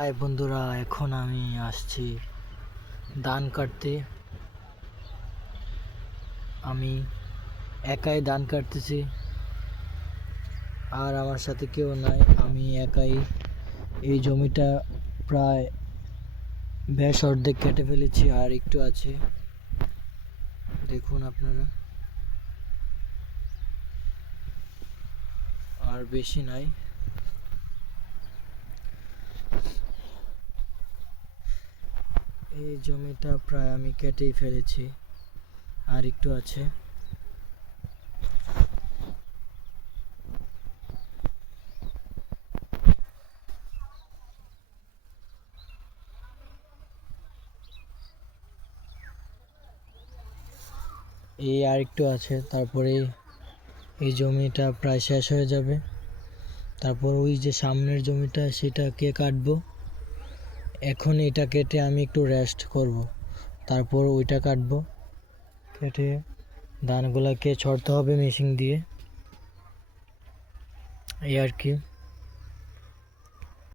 High বন্ধুরা, এখন আমি আসছি ধান কাটতে। আমি একাই ধান কাটতেছি, আর আমার সাথে কেউ নাই। আমি একাই এই জমিটা প্রায় বেশ অর্ধেক কেটে ফেলেছি, আর একটু আছে, দেখুন আপনারা, আর বেশি নাই। এই জমিটা প্রায় আমি কেটেই ফেলেছি, আর একটু আছে। এই আর একটু আছে, তারপরে এই জমিটা প্রায় শেষ হয়ে যাবে। তারপর ওই যে সামনের জমিটা, সেটাকে কাটবো। এখন এটা কেটে আমি একটু রেস্ট করব, তারপর ওইটা কাটবো। কেটে ধানগুলাকে ছড়তে হবে মেশিন দিয়ে, এই আর কি।